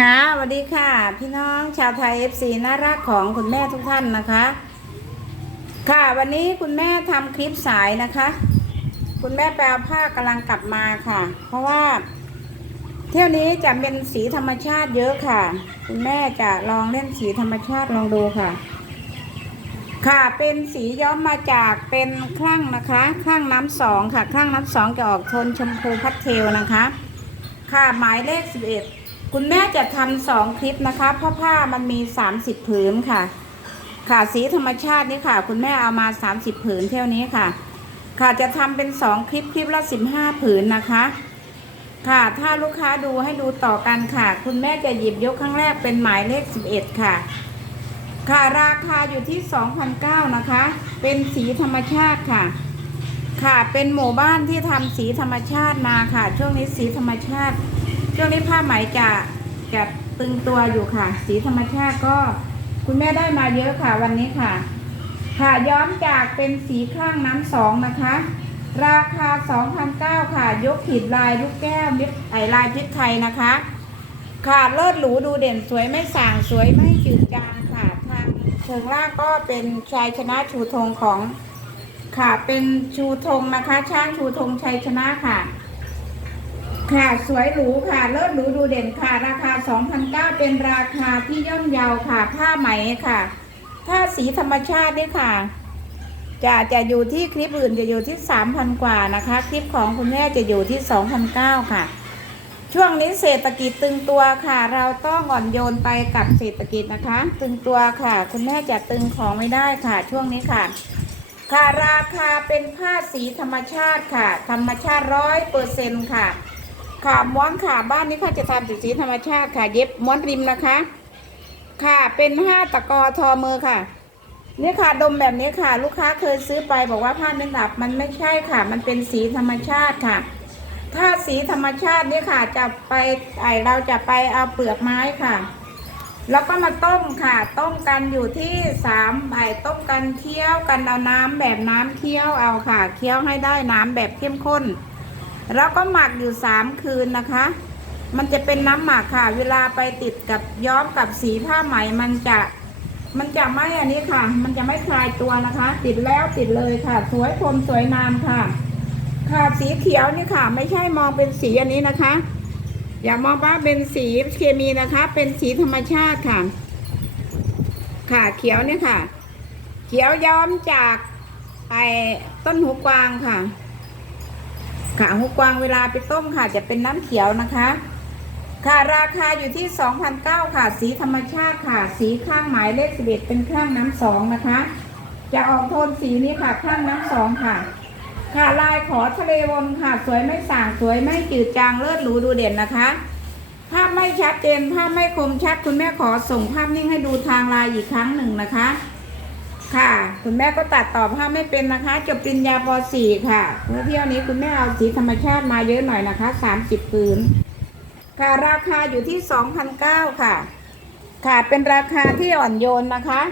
ค่ะสวัสดีค่ะ พี่น้องชาวไทย FC น่ารักของคุณแม่ทุกท่านนะคะ ค่ะวันนี้คุณแม่ทำคลิปสายนะคะ คุณแม่แปลผ้ากำลังกลับมาค่ะ เพราะว่า เที่ยวนี้จะเป็นสีธรรมชาติเยอะค่ะ คุณแม่จะลองเล่นสีธรรมชาติลองดูค่ะ ค่ะเป็นสีย้อมมาจากเป็นคลั่งนะคะคลั่งน้ำสองค่ะคลั่งน้ำสองจะออกโทนชมพูพัดเทลนะคะ ค่ะหมายเลข11 คุณแม่จะทำสองคลิปนะคะเพราะผ้ามันมี 30 ผืนค่ะ ค่ะสีธรรมชาตินี่ค่ะ คุณแม่เอามา 30 ผืนเที่ยวนี้ค่ะ ค่ะจะทำเป็น2คลิปคลิปละ 15 ผืนนะคะ ค่ะถ้าลูกค้าดูให้ดูต่อกันค่ะ คุณแม่จะหยิบยกครั้งแรกเป็นหมายเลข 11 ค่ะ ค่ะราคาอยู่ที่2,009นะคะ เป็นสีธรรมชาติค่ะ ค่ะเป็นหมู่บ้านที่ทำสีธรรมชาติมาค่ะ ช่วงนี้สีธรรมชาติ ช่วงนี้ผ้าไหมจะจะตึงตัวอยู่ค่ะ สีธรรมชาติก็คุณแม่ได้มาเยอะค่ะวันนี้ค่ะ ค่ะย้อมจากเป็นสีข้างน้ำสองนะคะ ราคา2,009ค่ะ ยกขีดลายลูกแก้วมิตรไอลายพริกไทยนะคะ ค่ะเลิศหรูดูเด่นสวยไม่ส่างสวยไม่จืดจางค่ะทางเชิงล่างก็เป็นชายชนะชูธงของค่ะเป็นชูธงนะคะช้างชูธงชัยชนะค่ะ ค่ะสวยหรูค่ะเลิศหรูดูเด่นค่ะ ราคา2,009เป็นราคาที่ย่อมเยาวค่ะ ผ้าไหมค่ะถ้าสีธรรมชาตินี่ค่ะ จะจะอยู่ที่คลิปอื่นจะอยู่ที่ 3,000 กว่านะคะ คลิปของคุณแม่จะอยู่ที่2,009ค่ะ ช่วงนี้เศรษฐกิจตึงตัวค่ะ เราต้องอ่อนโยนไปกับเศรษฐกิจนะคะ ตึงตัวค่ะ คุณแม่จะตึงของไม่ได้ค่ะ ช่วงนี้ค่ะค่ะราคาเป็นผ้าสีธรรมชาติค่ะ ธรรมชาติร้อยเปอร์เซ็นต์ค่ะ ค่ะม้วนค่ะบ้านนี้เขาจะทำสีสีธรรมชาติค่ะ เย็บม้วนริมนะคะ ค่ะเป็นห้าตะกอทอมือค่ะนี่ค่ะดมแบบนี้ค่ะ ลูกค้าเคยซื้อไปบอกว่าผ้าไม่ดับมันไม่ใช่ค่ะ มันเป็นสีธรรมชาติค่ะ ถ้าสีธรรมชาตินี่ค่ะจะไปไอเราจะไปเอาเปลือกไม้ค่ะ แล้วก็มาต้มค่ะ ต้มกันอยู่ที่สามไอต้มกันเคี่ยวกันเอาน้ำแบบน้ำเคี่ยวเอาค่ะเคี่ยวให้ได้น้ำแบบเข้มข้น แล้วก็หมักอยู่สามคืนนะคะ มันจะเป็นน้ำหมักค่ะ เวลาไปติดกับย้อมกับสีผ้าไหมมันจะมันจะไม่อันนี้ค่ะ มันจะไม่คลายตัวนะคะ ติดแล้วติดเลยค่ะ สวยคมสวยงามค่ะ ค่ะสีเขียวนี่ค่ะ ไม่ใช่มองเป็นสีอันนี้นะคะ อย่ามองว่าเป็นสีเคมีนะคะ เป็นสีธรรมชาติค่ะ ค่ะเขียวเนี่ยค่ะ เขียวย้อมจากไอ้ต้นหูกวางค่ะ ค่ะหูกวางเวลาไปต้มค่ะ จะเป็นน้ำเขียวนะคะ ค่ะราคาอยู่ที่2,009ค่ะ สีธรรมชาติค่ะ สีข้างหมายเลข11เป็นข้างน้ำสองนะคะ จะออกโทนสีนี้ค่ะข้างน้ำสองค่ะ ค่ะลายขอทะเลวนค่ะ สวยไม่ส่างสวยไม่จืดจางเลิศหรูดูเด่นนะคะภาพไม่ชัดเจนภาพไม่คมชัดคุณแม่ขอส่งภาพนิ่งให้ดูทางไลน์อีกครั้งหนึ่งนะคะ ค่ะ คุณแม่ก็ตัดต่อภาไม่เป็นนะคะ จบปริญญาป .4 ค่ะเมื่อเที่ยวนี้คุณแม่เอาสีธรรมชาติมาเยอะหน่อยนะคะ 30ปืนค่ะราคาอยู่ที่2,009ค่ะ ค่ะเป็นราคาที่อ่อนโยนนะคะ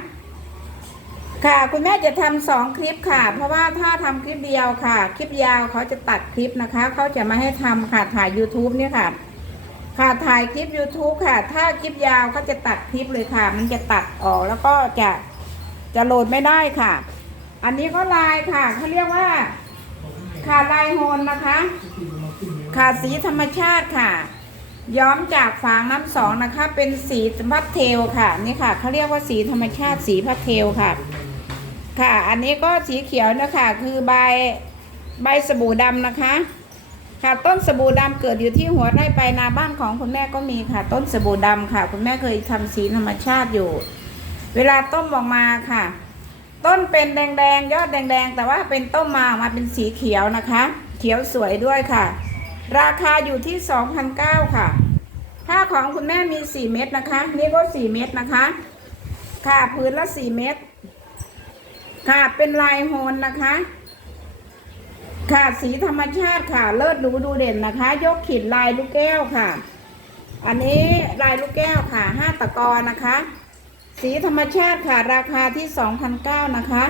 ค่ะคุณแม่จะทำสองคลิปค่ะ เพราะว่าถ้าทำคลิปเดียวค่ะ คลิปยาวเขาจะตัดคลิปนะคะเขาจะไม่ให้ทำค่ะถ่าย YouTube เนี่ยค่ะค่ะถ่ายคลิป YouTube ค่ะ ถ้าคลิปยาวเขาจะตัดคลิปเลยค่ะ มันจะตัดออกแล้วก็จะ จะโหลดไม่ได้ค่ะ อันนี้ก็ลายค่ะเขาเรียกว่าค่ะลายโฮนนะคะค่ะสีธรรมชาติค่ะ ย้อมจากฝางน้ำสองนะคะ เป็นสีพัดเทลค่ะนี่ค่ะเขาเรียกว่าสีธรรมชาติสีพัดเทลค่ะ ค่ะ อันนี้ก็สีเขียวนะคะคือใบใบสบู่ดำนะคะค่ะต้นสบู่ดำเกิดอยู่ที่หัวไร่ไปนาบ้านของคุณแม่ก็มีค่ะ ต้นสบู่ดำค่ะ คุณแม่เคยทำสีธรรมชาติอยู่ เวลาต้มออกมาค่ะ ต้นเป็นแดงๆ ยอดแดงๆ แต่ว่าเป็นต้มมาออกมาเป็นสีเขียวนะคะ เขียวสวยด้วยค่ะ ราคาอยู่ที่2,009ค่ะ ผ้าของคุณแม่มี 4 เม็ดนะคะ นี่ก็ 4 เม็ดนะคะ ค่ะพื้นละ 4 เม็ดค่ะเป็นลายโฮนนะคะ ค่ะสีธรรมชาติค่ะ เลิศหรูดูเด่นนะคะ ยกขีดลายลูกแก้วค่ะ อันนี้ลายลูกแก้วค่ะห้าตะกอนะคะ สีธรรมชาติค่ะราคาที่ 2,009นะคะ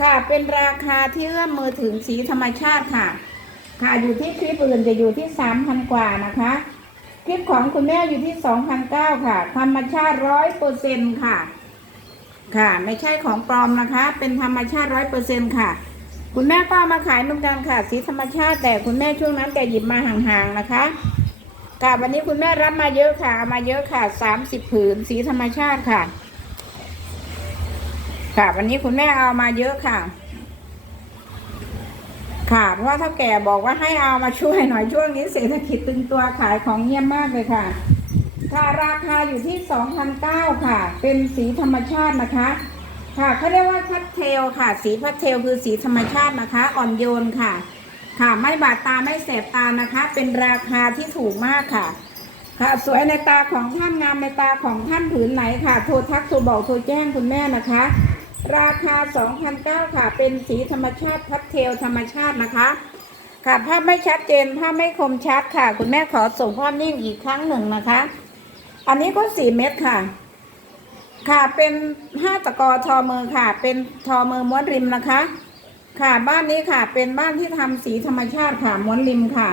ค่ะเป็นราคาที่เอื้อมมือถึงสีธรรมชาติค่ะ ค่ะอยู่ที่คลิปอื่นจะอยู่ที่ 3,000 กว่านะคะ คลิปของคุณแม่อยู่ที่2,009ค่ะ ธรรมชาติร้อยเปอร์เซ็นค่ะ ค่ะไม่ใช่ของปลอมนะคะ เป็นธรรมชาติร้อยเปอร์เซ็นค่ะ คุณแม่ก็มาขายเหมือนกันค่ะ สีธรรมชาติแต่คุณแม่ช่วงนั้นแกหยิบมาห่างๆนะคะ ค่ะ วันนี้คุณแม่รับมาเยอะค่ะ มาเยอะค่ะสามสิบผืนสีธรรมชาติค่ะ ค่ะ วันนี้คุณแม่เอามาเยอะค่ะ ค่ะเพราะว่าเท่าแก่บอกว่าให้เอามาช่วยหน่อยช่วงนี้เศรษฐกิจตึงตัวขายของเงียบมากเลยค่ะค่ะราคาอยู่ที่2,009ค่ะ เป็นสีธรรมชาตินะคะ ค่ะเขาเรียกว่าพัดเทลค่ะ สีพัดเทลคือสีธรรมชาตินะคะ อ่อนโยนค่ะ ค่ะไม่บาดตาไม่แสบตานะคะ เป็นราคาที่ถูกมากค่ะ ค่ะ สวยในตาของท่านงามในตาของท่านผืนไหนค่ะ โทรทักโทรบอกโทรแจ้งคุณแม่นะคะ ราคา2,009ค่ะ เป็นสีธรรมชาติพัดเทลธรรมชาตินะคะ ค่ะภาพไม่ชัดเจนภาพไม่คมชัดค่ะ คุณแม่ขอส่งภาพนิ่งอีกครั้งหนึ่งนะคะ อันนี้ก็สี่เม็ดค่ะค่ะเป็นห้าตะกอทอมือค่ะ เป็นทอมือม้วนริมนะคะ ค่ะบ้านนี้ค่ะ เป็นบ้านที่ทำสีธรรมชาติค่ะม้วนริมค่ะ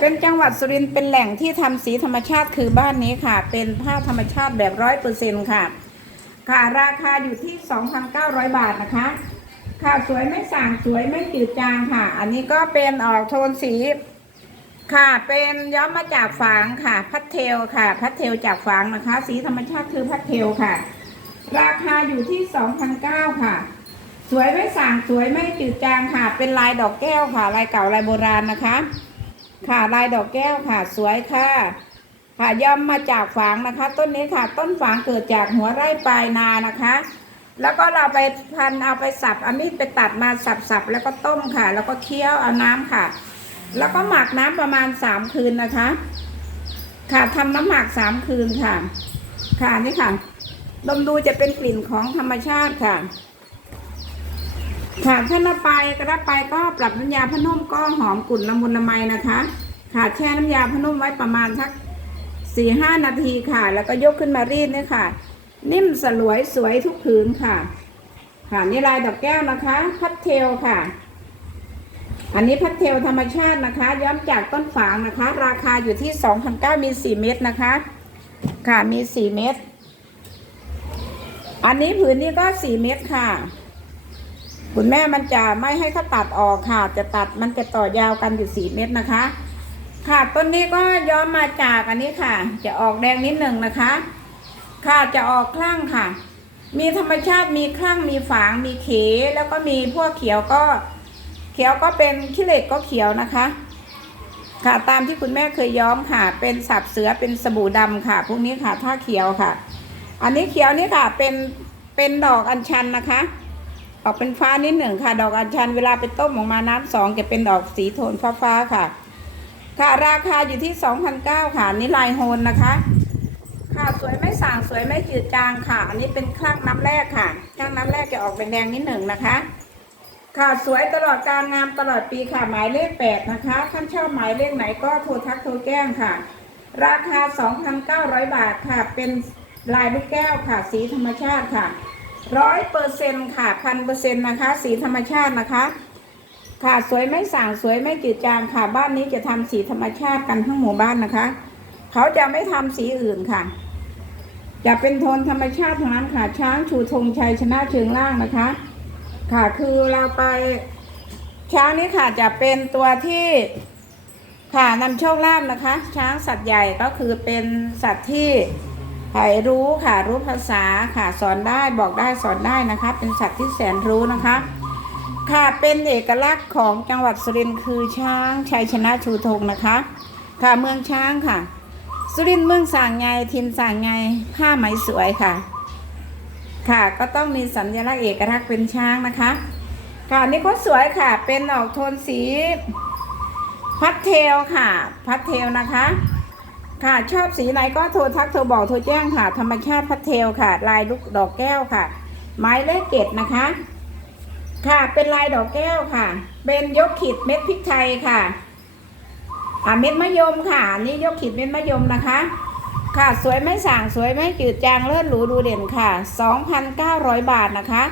เป็นจังหวัดสุรินทร์เป็นแหล่งที่ทำสีธรรมชาติคือบ้านนี้ค่ะ เป็นผ้าธรรมชาติแบบร้อยเปอร์เซ็นต์ค่ะ ค่ะราคาอยู่ที่2,900บาทนะคะ ค่ะสวยไม่ส่างสวยไม่จืดจางค่ะ อันนี้ก็เป็นออกโทนสี ค่ะเป็นย้อมมาจากฝางค่ะ พัดเทลค่ะ พัดเทลจากฝางนะคะ สีธรรมชาติคือพัดเทลค่ะ ราคาอยู่ที่2,009ค่ะ สวยไม่สั่งสวยไม่จืดจางค่ะ เป็นลายดอกแก้วค่ะ ลายเก่าลายโบราณนะคะ ค่ะลายดอกแก้วค่ะ สวยค่ะ ค่ะย่อมมาจากฝางนะคะ ต้นนี้ค่ะ ต้นฝางเกิดจากหัวไร่ปลายนานะคะ แล้วก็เราไปพันเอาไปสับเอามีดไปตัดมาสับๆแล้วก็ต้มค่ะ แล้วก็เคี่ยวเอาน้ำค่ะ แล้วก็หมักน้ำประมาณสามคืนนะคะ ค่ะทำน้ำหมักสามคืนค่ะ ค่ะนี่ค่ะดมดูจะเป็นกลิ่นของธรรมชาติค่ะ ค่ะถ้าเราไปก็รับไปก็ปรับน้ำยาพนุ่มก็หอมกลุ่นละมุนละไมนะคะ ค่ะแช่น้ำยาพนุ่มไว้ประมาณสักสี่ห้านาทีค่ะ แล้วก็ยกขึ้นมารีดเนี่ยค่ะ นิ่มสลวยสวยทุกผืนค่ะ ค่ะนี่ลายดอกแก้วนะคะ พัดเทลค่ะ อันนี้พัดเทลธรรมชาตินะคะ ย้อมจากต้นฝางนะคะ ราคาอยู่ที่2,009มี4เม็ดนะคะ ค่ะมี4เม็ดอันนี้ผืนนี้ก็4เม็ดค่ะ คุณแม่มันจะไม่ให้เขาตัดออกค่ะ จะตัดมันจะต่อยาวกันอยู่4เม็ดนะคะ ค่ะต้นนี้ก็ย้อมมาจากอันนี้ค่ะ จะออกแดงนิดหนึ่งนะคะ ค่ะจะออกคลั่งค่ะ มีธรรมชาติมีคลั่งมีฝางมีเขแล้วก็มีพวกเขียวก็เขียวก็เป็นขี้เหล็กก็เขียวนะคะ ค่ะตามที่คุณแม่เคยย้อมค่ะ เป็นสับเสือเป็นสบู่ดำค่ะพวกนี้ค่ะท่าเขียวค่ะ อันนี้เขียวนี่ค่ะเป็นเป็นดอกอัญชันนะคะ ออกเป็นฟ้านิดหนึ่งค่ะ ดอกอัญชันเวลาไปต้มออกมาน้ำสองจะเป็นดอกสีโทนฟ้าฟ้าๆค่ะ ค่ะราคาอยู่ที่2,009ค่ะนี่ลายโฮนนะคะ ค่ะสวยไม่ส่างสวยไม่จืดจางค่ะ อันนี้เป็นคลั่งน้ำแรกค่ะคลั่งน้ำแรกจะออกแดงๆนิดหนึ่งนะคะ ค่ะสวยตลอดการงามตลอดปีค่ะหมายเลขแปดนะคะท่านชอบหมายเลขไหนก็โทรทักโทรแจ้งค่ะ ราคา 2,900 บาทค่ะเป็นลายลูกแก้วค่ะ สีธรรมชาติค่ะ ร้อยเปอร์เซ็นต์ค่ะพันเปอร์เซ็นต์นะคะ สีธรรมชาตินะคะ ค่ะสวยไม่ส่งสวยไม่จืดจางค่ะ บ้านนี้จะทำสีธรรมชาติกันทั้งหมู่บ้านนะคะ เขาจะไม่ทำสีอื่นค่ะ จะเป็นโทนธรรมชาติเท่านั้นค่ะ ช้างชูธงชัยชนะเชิงล่างนะคะ ค่ะคือเราไปช้างนี้ค่ะจะเป็นตัวที่ค่ะนำโชคลาภนะคะ ช้างสัตว์ใหญ่ก็คือเป็นสัตว์ที่ ใครรู้ค่ะ รู้ภาษาค่ะสอนได้บอกได้สอนได้นะคะ เป็นสัตว์ที่แสนรู้นะคะ ค่ะเป็นเอกลักษณ์ของจังหวัดสุรินทร์คือช้างชัยชนะชูธงนะคะ ค่ะเมืองช้างค่ะ สุรินทร์เมืองสางไงทินสางไงผ้าไหมสวยค่ะ ค่ะก็ต้องมีสัญลักษณ์เอกลักษณ์เป็นช้างนะคะ ค่ะนี่ก็สวยค่ะ เป็นออกโทนสีพัดเทลค่ะ พัดเทลนะคะ ค่ะชอบสีไหนก็โทรทักโทรบอกโทรแจ้งค่ะ ธรรมชาติพัดเทลค่ะ ลายลูกดอกแก้วค่ะไม้เลขเกตนะคะ ค่ะเป็นลายดอกแก้วค่ะ เป็นยกขีดเม็ดพริกไทยค่ะอ่าเม็ดมะยมค่ะนี่ยกขีดเม็ดมะยมนะคะ ค่ะสวยไม่ส่างสวยไม่จืดจางเลิศหรูดูเด่นค่ะ 2,900 บาทนะคะ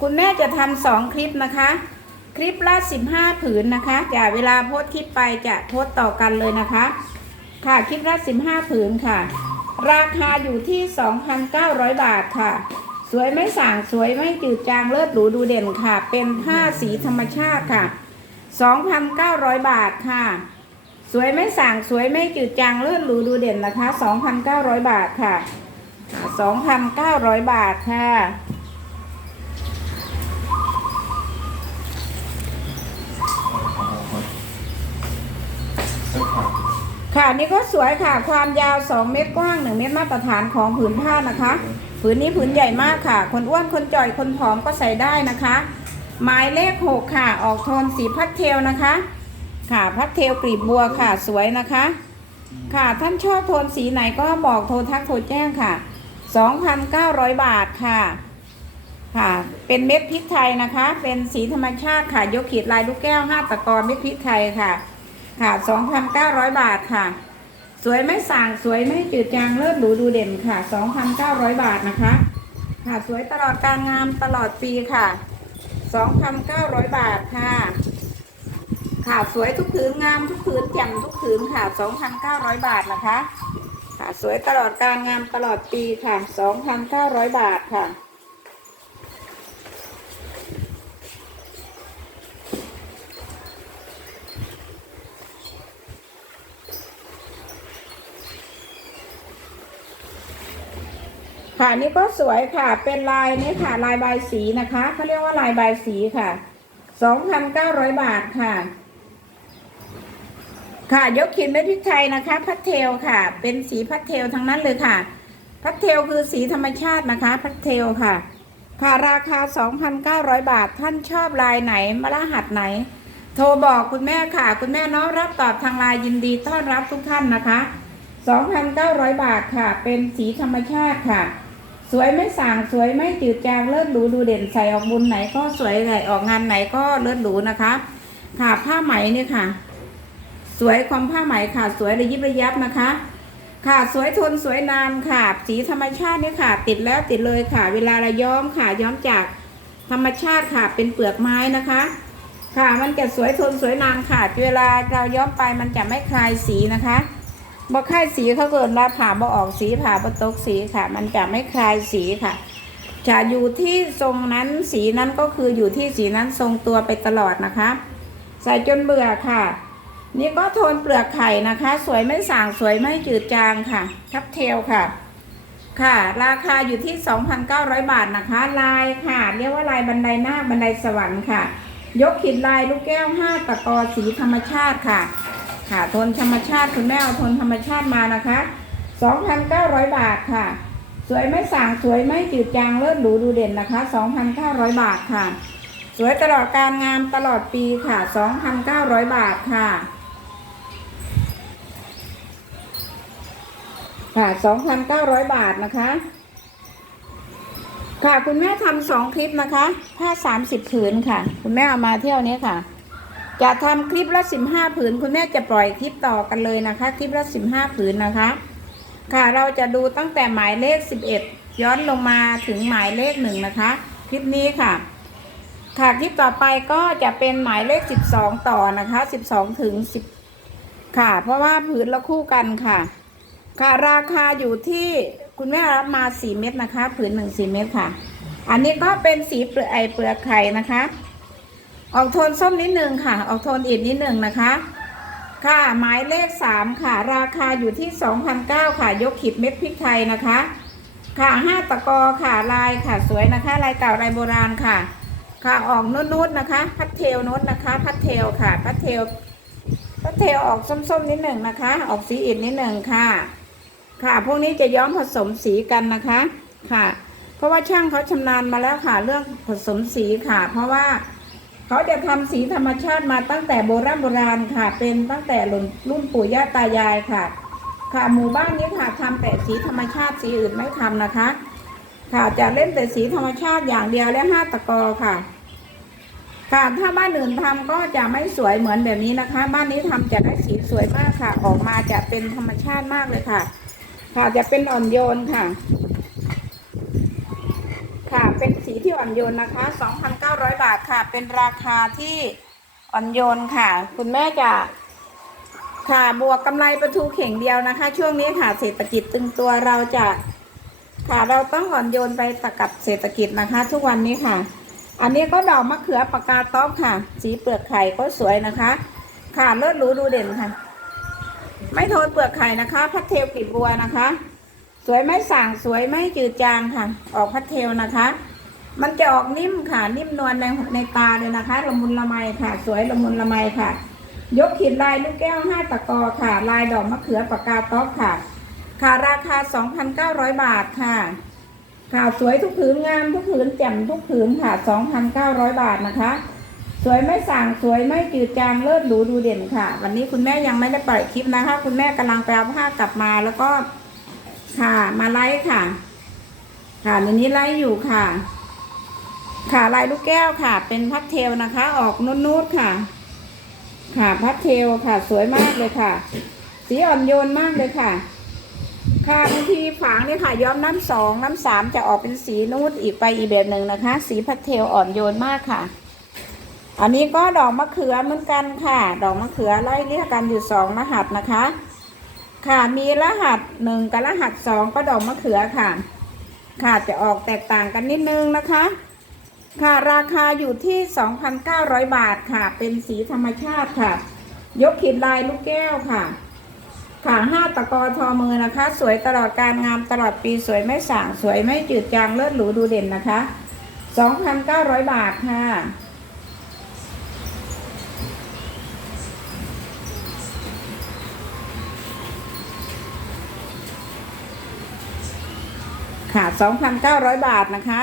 คุณแม่จะทำสองคลิปนะคะ คลิปละ 15 ผืนนะคะจะเวลาโพสคลิปไปจะโพสต่อกันเลยนะคะ ค่ะคลิปละ15 ผืนค่ะ ราคาอยู่ที่ 2,900 บาทค่ะ สวยไม่สางสวยไม่จืดจางเลิศหรูดูเด่นค่ะ เป็นผ้าสีธรรมชาติค่ะ 2,900 บาทค่ะ สวยไม่สางสวยไม่จืดจางเลิศหรูดูเด่นนะคะ 2,900 บาทค่ะค่ะ2,900 บาทค่ะ ค่ะนี่ก็สวยค่ะ ความยาว 2 เมตรกว้าง 1 เมตรมาตรฐานของผืนผ้านะคะ ผืนนี้ผืนใหญ่มากค่ะ คนอ้วนคนจ่อยคนผอมก็ใส่ได้นะคะ หมายเลข 6 ค่ะ ออกโทนสีพัดเทลนะคะ ค่ะพัดเทลกลีบบัวค่ะสวยนะคะ ค่ะท่านชอบโทนสีไหนก็บอกโทรทักโทรแจ้งค่ะ 2,900 บาทค่ะ ค่ะ เป็นเม็ดพริกไทยนะคะ เป็นสีธรรมชาติค่ะ ยกขีดลายลูกแก้วห้าตะกอนเม็ดพริกไทยค่ะ ค่ะ 2,900 บาทค่ะ สวยไม่ส่างสวยไม่จืดจางเลิศหรูดูเด่นค่ะ 2,900 บาทนะคะ ค่ะสวยตลอดการงามตลอดปีค่ะ 2,900 บาทค่ะ ค่ะสวยทุกผืนงามทุกผืนแจ่มทุกผืนค่ะ 2,900 บาทนะคะ ค่ะสวยตลอดการงามตลอดปีค่ะ 2,900 บาทค่ะ ค่ะนี่ก็สวยค่ะ เป็นลายนี่ค่ะ ลายใบสีนะคะเขาเรียกว่าลายใบสีค่ะ2,900บาทค่ะ ค่ะยกขีดเม็ดพริกไทยนะคะ พัดเทลค่ะ เป็นสีพัดเทลทั้งนั้นเลยค่ะ พัดเทลคือสีธรรมชาตินะคะ พัดเทลค่ะ ค่ะราคา2,900บาท ท่านชอบลายไหนมรหัสไหน โทรบอกคุณแม่ค่ะ คุณแม่น้องรับตอบทางไลน์ยินดีต้อนรับทุกท่านนะคะ2,900บาทค่ะ เป็นสีธรรมชาติค่ะ สวยไม่สางสวยไม่จืดจางเลิศหรูดูเด่นใส่ออกบุญไหนก็สวยใส่ออกงานไหนก็เลิศหรูนะคะ ค่ะผ้าไหมเนี่ยค่ะ สวยความผ้าไหมค่ะ สวยระยิบระยับนะคะ ค่ะสวยทนสวยนานค่ะ สีธรรมชาติเนี่ยค่ะ ติดแล้วติดเลยค่ะ เวลาเราย้อมค่ะย้อมจากธรรมชาติค่ะ เป็นเปลือกไม้นะคะ ค่ะมันจะสวยทนสวยนานค่ะ เวลาเราย้อมไปมันจะไม่คลายสีนะคะ บ่คลายสีเขาเกิดเราผ่าบ่ออกสีผ่าบ่ตกสีค่ะ มันจะไม่คลายสีค่ะจะอยู่ที่ทรงนั้นสีนั้นก็คืออยู่ที่สีนั้นทรงตัวไปตลอดนะคะ ใส่จนเบื่อค่ะ นี่ก็โทนเปลือกไข่นะคะ สวยไม่สางสวยไม่จืดจางค่ะ ทับเทลค่ะ ค่ะ ราคาอยู่ที่ 2,900 บาทนะคะ ลายค่ะ เรียกว่าลายบันไดหน้าบันไดสวรรค์ค่ะ ยกขีดลายลูกแก้วห้าตะกอสีธรรมชาติค่ะ ค่ะทนธรรมชาติคุณแม่เอาทนธรรมชาติมานะคะ2,900 บาทค่ะ สวยไม่ส่างสวยไม่จืดจางเลิศหรูดูเด่นนะคะ2,900 บาทค่ะ สวยตลอดการงามตลอดปีค่ะ2,900 บาทค่ะ ค่ะ 2,900 บาทนะคะ ค่ะคุณแม่ทำสองคลิปนะคะผ้า30ผืนค่ะ คุณแม่เอามาเที่ยวนี้ค่ะ จะทำคลิปละ15ผืน คุณแม่จะปล่อยคลิปต่อกันเลยนะคะ คลิปละ15ผืนนะคะ ค่ะเราจะดูตั้งแต่หมายเลข11ย้อนลงมาถึงหมายเลขหนึ่งนะคะ คลิปนี้ค่ะ ค่ะคลิปต่อไปก็จะเป็นหมายเลข12ต่อนะคะ12ถึง10ค่ะ เพราะว่าผืนละคู่กันค่ะ ค่ะราคาอยู่ที่คุณแม่รับมา4เม็ดนะคะ ผืนหนึ่ง4เม็ดค่ะ อันนี้ก็เป็นสีเปลือกไอเปลือกไข่นะคะ ออกโทนส้มนิดนึงค่ะ ออกโทนอิดนิดนึงนะคะ ค่ะหมายเลข3ค่ะ ราคาอยู่ที่2,009ค่ะ ยกขีดเม็ดพริกไทยนะคะ ค่ะห้าตะกอค่ะลายค่ะสวยนะคะ ลายเก่าลายโบราณค่ะ ค่ะออกนุดๆนะคะ พัดเทลนุดนนะคะ พัดเทลค่ะ พัดเทลพัดเทลออกส้มๆนิดหนึ่งนะคะ ออกสีอิดนิดหนึ่งค่ะ ค่ะ พวกนี้จะย้อมผสมสีกันนะคะ ค่ะ เพราะว่าช่างเขาชำนาญมาแล้วค่ะ เรื่องผสมสีค่ะ เพราะว่า เขาจะทำสีธรรมชาติมาตั้งแต่โบราณโบราณค่ะ เป็นตั้งแต่รุ่นรุ่นปู่ย่าตายายค่ะ ค่ะหมู่บ้านนี้ค่ะทำแต่สีธรรมชาติสีอื่นไม่ทำนะคะ ค่ะจะเล่นแต่สีธรรมชาติอย่างเดียวและห้าตะกอค่ะ ค่ะถ้าบ้านอื่นทำก็จะไม่สวยเหมือนแบบนี้นะคะ บ้านนี้ทำจะได้สีสวยมากค่ะ ออกมาจะเป็นธรรมชาติมากเลยค่ะ ค่ะจะเป็นอ่อนโยนค่ะ เป็นสีที่ อ่อนโยนนะคะ 2,900 บาทค่ะ เป็นราคาที่อ่อนโยนค่ะ คุณแม่จะค่ะบวกกำไรประทูเข่งเดียวนะคะ ช่วงนี้ค่ะเศรษฐกิจตึงตัวเราจะค่ะเราต้องอ่อนโยนไปตะกับเศรษฐกิจนะคะ ทุกวันนี้ค่ะ อันนี้ก็ดอกมะเขือปากกาต๊อบค่ะ สีเปลือกไข่ก็สวยนะคะ ค่ะเลิศหรูดูเด่นค่ะ ไม่โทนเปลือกไข่นะคะ พัดเทลกลีบบัวนะคะ สวยไม่ส่างสวยไม่จืดจางค่ะ ออกพัดเทลนะคะ มันจะออกนิ่มค่ะ นิ่มนวลในในตาเลยนะคะละมุนละไมค่ะ สวยละมุนละไมค่ะ ยกขีดลายลูกแก้วห้าตะกอค่ะ ลายดอกมะเขือปากกาต๊อกค่ะ ค่ะราคา 2,900 บาทค่ะ ค่ะสวยทุกผืนงามทุกผืนแจ่มทุกผืนค่ะ 2,900 บาทนะคะ สวยไม่สั่งสวยไม่จืดจางเลิศหรูดูเด่นค่ะ วันนี้คุณแม่ยังไม่ได้ปล่อยคลิปนะคะ คุณแม่กำลังไปเอาผ้ากลับมาแล้วก็ค่ะมาไลฟ์ค่ะ ค่ะในนี้ไลฟ์อยู่ค่ะ ค่ะลายลูกแก้วค่ะ เป็นพัดเทลนะคะ ออกนูดๆค่ะ ค่ะพัดเทลค่ะ สวยมากเลยค่ะ สีอ่อนโยนมากเลยค่ะ ค่ะบางทีฝางเนี่ยค่ะ ย้อมน้ำสองน้ำสามจะออกเป็นสีนูดอีกไปอีกแบบหนึ่งนะคะ สีพัดเทลอ่อนโยนมากค่ะ อันนี้ก็ดอกมะเขือเหมือนกันค่ะ ดอกมะเขือไล่เรียกกันอยู่สองรหัสนะคะ ค่ะมีรหัสหนึ่งกับรหัสสองก็ดอกมะเขือค่ะ ค่ะจะออกแตกต่างกันนิดนึงนะคะ ค่ะราคาอยู่ที่ 2,900 บาทค่ะ เป็นสีธรรมชาติค่ะ ยกขีดลายลูกแก้วค่ะ ค่ะห้าตะกอทอมือนะคะ สวยตลอดการงามตลอดปีสวยไม่ส่างสวยไม่จืดจางเลิศหรูดูเด่นนะคะ 2,900 บาทค่ะค่ะ 2,900 บาทนะคะ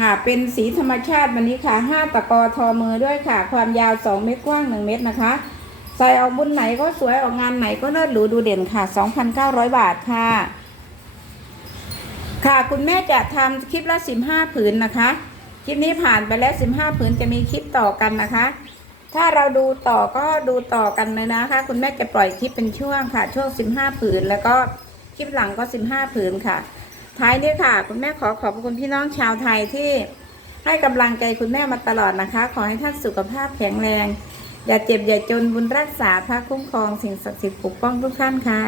ค่ะเป็นสีธรรมชาติวันนี้ค่ะห้าตะกอทอมือด้วยค่ะ ความยาว2เมตรกว้าง1เมตรนะคะ ใส่ออกบุญไหนก็สวยออกงานไหนก็เลิศหรูดูเด่นค่ะ2,900บาทค่ะ ค่ะคุณแม่จะทำคลิปละ15ผืนนะคะ คลิปนี้ผ่านไปแล้ว15ผืนจะมีคลิปต่อกันนะคะ ถ้าเราดูต่อก็ดูต่อกันเลยนะคะ คุณแม่จะปล่อยคลิปเป็นช่วงค่ะ ช่วง15ผืนแล้วก็คลิปหลังก็15ผืนค่ะ ท้ายนี้ค่ะ คุณแม่ขอขอบคุณพี่น้องชาวไทยที่ให้กำลังใจคุณแม่มาตลอดนะคะ ขอให้ท่านสุขภาพแข็งแรง อย่าเจ็บอย่าจนบุญรักษาพระคุ้มครองสิ่งศักดิ์สิทธิ์ปกป้องทุกท่านค่ะ